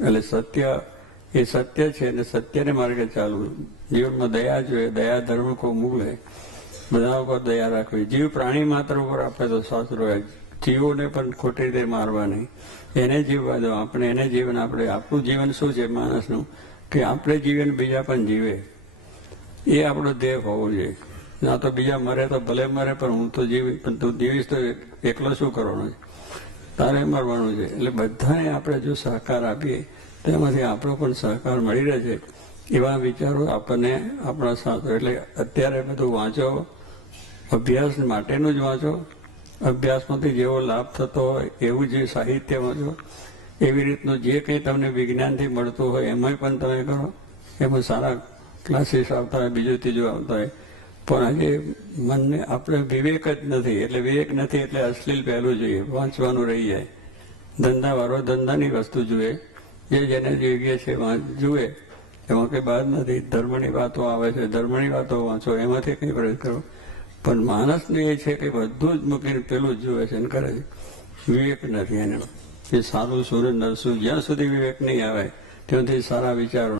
એટલે સત્ય એ સત્ય છે અને સત્યને માર્ગે ચાલવું. જીવનમાં દયા જોઈએ, દયા ધર્મ કો મૂળ હે. બધા ઉપર દયા રાખવી. જીવ પ્રાણી માત્ર ઉપર આપણે તો શાસ્ત્રો જીવોને પણ ખોટી રીતે મારવા નહીં, એને જીવવા દો. આપણે એને જીવન, આપણે આપણું જીવન શું છે માણસનું, કે આપણે જીવન બીજા પણ જીવે, એ આપણો ધ્યેય હોવો જોઈએ. ના તો બીજા મરે તો ભલે મરે, પણ હું તો જીવી, પણ તું જીવીશ તો એકલો શું કરવાનો છે, તારે મરવાનું છે. એટલે બધાને આપણે જો સહકાર આપીએ તો એમાંથી આપણો પણ સહકાર મળી રહે છે. એવા વિચારો આપણને આપણા શાસ્ત્રો, એટલે અત્યારે બધું વાંચો, અભ્યાસ માટેનું જ વાંચો. અભ્યાસમાંથી જેવો લાભ થતો હોય એવું જે સાહિત્ય વાંચો. એવી રીતનું જે કંઈ તમને વિજ્ઞાનથી મળતું હોય એમાંય પણ તમે કરો. એમાં સારા ક્લાસીસ આવતા હોય, બીજું ત્રીજું આવતા હોય. પણ આજે મનને આપણે વિવેક જ નથી. એટલે વિવેક નથી એટલે અશ્લીલ પહેલું જોઈએ, વાંચવાનું રહી જાય. ધંધાવાળો ધંધાની વસ્તુ જુએ, જે જેને જોઈએ છે જુએ, એમાં કંઈ બાદ નથી. ધર્મની વાતો આવે છે, ધર્મની વાતો વાંચો, એમાંથી કંઈ પ્રયોગ કરો. પણ માણસને એ છે કે બધું જ મૂકીને પેલું જ જુએ છે અને કરે છે. વિવેક નથી એને. એ સારું સુર નરસું, જ્યાં સુધી વિવેક નહીં આવે ત્યાંથી સારા વિચારો